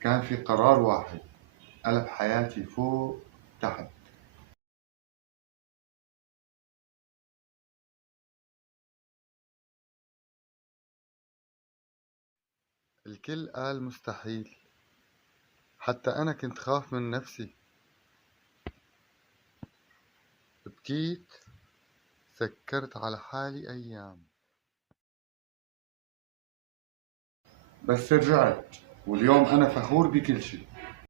كان في قرار واحد قلب حياتي فوق تحت. الكل قال مستحيل، حتى أنا كنت خاف من نفسي. بكيت، سكرت على حالي أيام، بس رجعت، واليوم أنا فخور بكل شي.